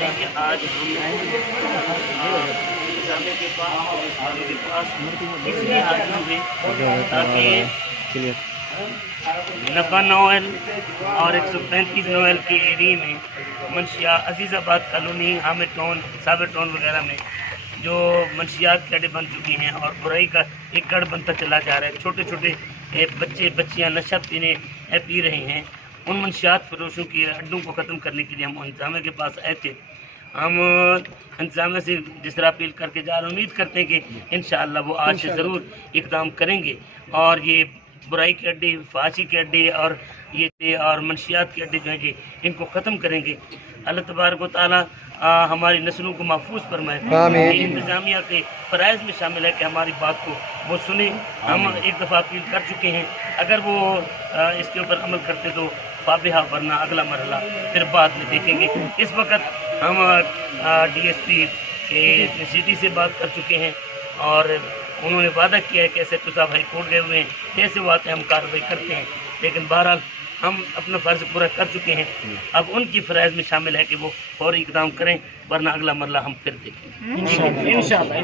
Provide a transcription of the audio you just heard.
ہیں کہ آج ہم انتظامیہ کے پاس اس لیے حاضر ہوئے تاکہ نفع نوئل اور 135 نوئل کے ایریے میں منشیات عزیز آباد کالونی حامد ٹاؤن صابر ٹاؤن وغیرہ میں جو منشیات کے اڈے بن چکی ہیں اور برائی کا ایک گڑھ بنتا چلا جا رہا ہے، چھوٹے چھوٹے بچے بچیاں نشہ پی رہے ہیں، ان منشیات فروشوں کے اڈوں کو ختم کرنے کے لیے ہم انتظامیہ کے پاس آئے تھے۔ ہم انتظامیہ سے جس طرح اپیل کر کے جا رہے ہیں، امید کرتے ہیں کہ انشاءاللہ وہ آج سے ضرور اقدام کریں گے اور یہ برائی کے اڈے، فحاشی کے اڈے اور منشیات کے اڈے جو ہیں کہ ان کو ختم کریں گے۔ اللہ تبارک و تعالیٰ ہماری نسلوں کو محفوظ فرمائے۔ یہ انتظامیہ کے فرائض میں شامل ہے کہ ہماری بات کو وہ سنیں۔ ہم ایک دفعہ اپیل کر چکے ہیں، اگر وہ اس کے اوپر عمل کرتے تو فابہا، ورنہ اگلا مرحلہ پھر بعد میں دیکھیں گے۔ اس وقت ہم ڈی ایس پی سٹی سے بات کر چکے ہیں اور انہوں نے وعدہ کیا ہے کہ ایس ایچ او صاحب ہائی کورٹ گئے ہوئے ہیں، جیسے وہ آتے ہیں ہم کارروائی کرتے ہیں، لیکن بہرحال ہم اپنا فرض پورا کر چکے ہیں۔ اب ان کی فرائض میں شامل ہے کہ وہ فوری اقدام کریں، ورنہ اگلا مرحلہ ہم پھر دیکھیں گے۔ انشاءاللہ۔